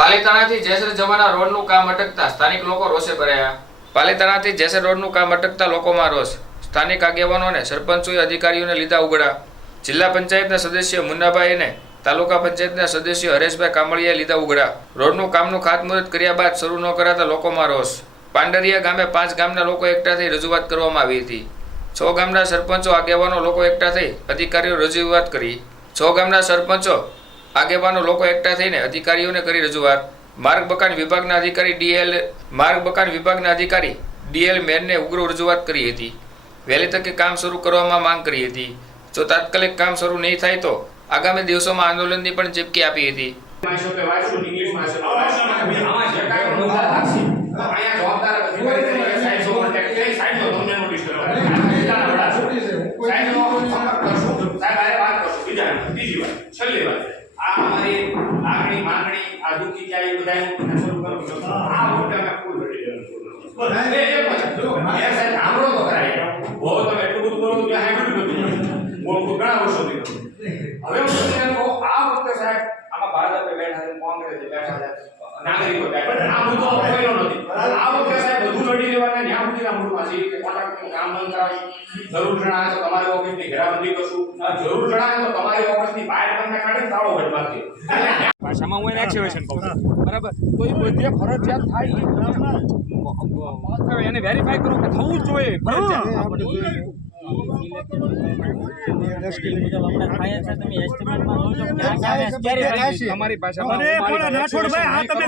પાલીતાણાથી જેસર જવાના રોડનું કામ અટકતા સ્થાનિક લોકો રોષે ભરાયા. પાલિતાણાથી જેસર રોડનું કામ અટકતા લોકોમાં રોષ. સ્થાનિક આગેવાનોને સરપંચોએ અધિકારીઓને લીધા ઉગડા. જિલ્લા પંચાયતના સદસ્ય મુન્નાભાઈને તાલુકા પંચાયતના સદસ્ય હરેશભાઈ કામળિયાએ લીધા ઉગડા. રોડનું કામનું ખાતમુહૂર્ત કર્યા બાદ શરૂ ન કરાતા લોકોમાં રોષ. પાંડરિયા ગામે પાંચ ગામના લોકો એકઠા થઈ રજૂઆત કરવામાં આવી હતી. છ ગામના સરપંચો આગેવાનો લોકો એકઠા થઈ અધિકારીઓ રજૂઆત કરી. છ ગામના સરપંચો આગેવાનો લોકો એકઠા થઈને અધિકારીઓને કરી રજૂઆત. માર્ગ બકાન વિભાગના અધિકારી ડીએલ માર્ગ બકાન વિભાગના અધિકારી ડીએલ મેનને ઉગ્ર રજૂઆત કરી હતી. વહેલી તકે કામ શરૂ કરવામાં માંગ કરી હતી. જો તાત્કાલિક કામ શરૂ નહીં થાય તો આગામી દિવસોમાં આંદોલનની પણ ચીપકી આપી હતી. છેલ્લી વાત. આ અમારી લાગણી માંગણી આ દુખી જાય એ બધાનું શરૂ કરો છો. આ વખતે અમે ફૂલ સાંભળો તો ખરા બહુ તમે એટલું બધું કરો કે સાંભળ્યું નથી બોલ. ઘણા વર્ષોથી હવે હું તમને કહું, આ વખતે સાહેબ આમાં ભાજપે બેઠા છે કોંગ્રેસે બેઠા છે નાગરિકો બેઠા આ મુદ્દો કોઈનો નથી. આ વખતે સાહેબ બધું લડી લેવાના જ્યાં સુધીના મૂળમાં છે કે કોન્ટ્રાક્ટનું કામ બંધ કરાવી. જરૂર જણાય તો તમારી ઓફિસની ઘેરાબંધી કરશું. જરૂર જણાવે તો તમારી કાઢી તાળો ભેટ મારતી ભાષામાં હું એને એક્સિવેશન કહું છું. બરાબર? તો એ બધે ફરજિયાત થાય એને વેરીફાઈ કરો કે થવું જ જોઈએ.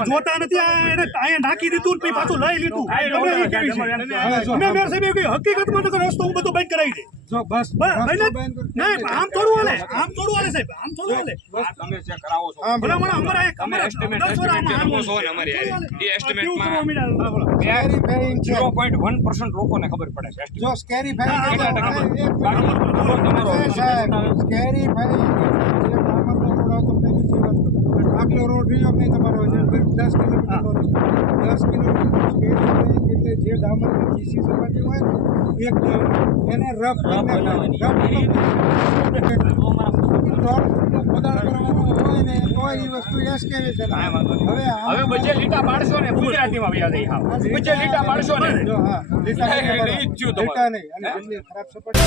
જોતા નથી આ એને નાખી દીધું પાછું લઈ લીધું. છે? મેં રસ્તો હું બધું બંધ કરાવી દે. બસ બંધ નહીં આમ થોડું હાલે આમ થોડું હાલે સાહેબ આમ થોડું હાલે તમે જે કરાવો છો ભલામણ અમારા એક અમારા જે છો ને એ લોકોને ખબર પડે છે જો સ્કેરી કેટલા ટકા બાકી બધો તમારો સ્કેરી જે રોડ તમને બીજી વાત કરું રોડ રહ્યો નહીં તમારો જે દસ કિલોમીટર દસ કિલોમીટર એટલે જે ડામરની જીસી સપાટી હોય ને એક એને રફ ખોદાણ હોય ને તો એ વસ્તુ એસ્કેવેશન હવે આમ- હવે લીટા પાડશો ને ગુજરાતીમાં વ્યાજ અહીં આવો. બચે લીટા પાડશો ને. જો હા લીટા નહીં એટલે ઈ જ થયું તમારું. લીટા નહીં અને ખરાબ સપાટી.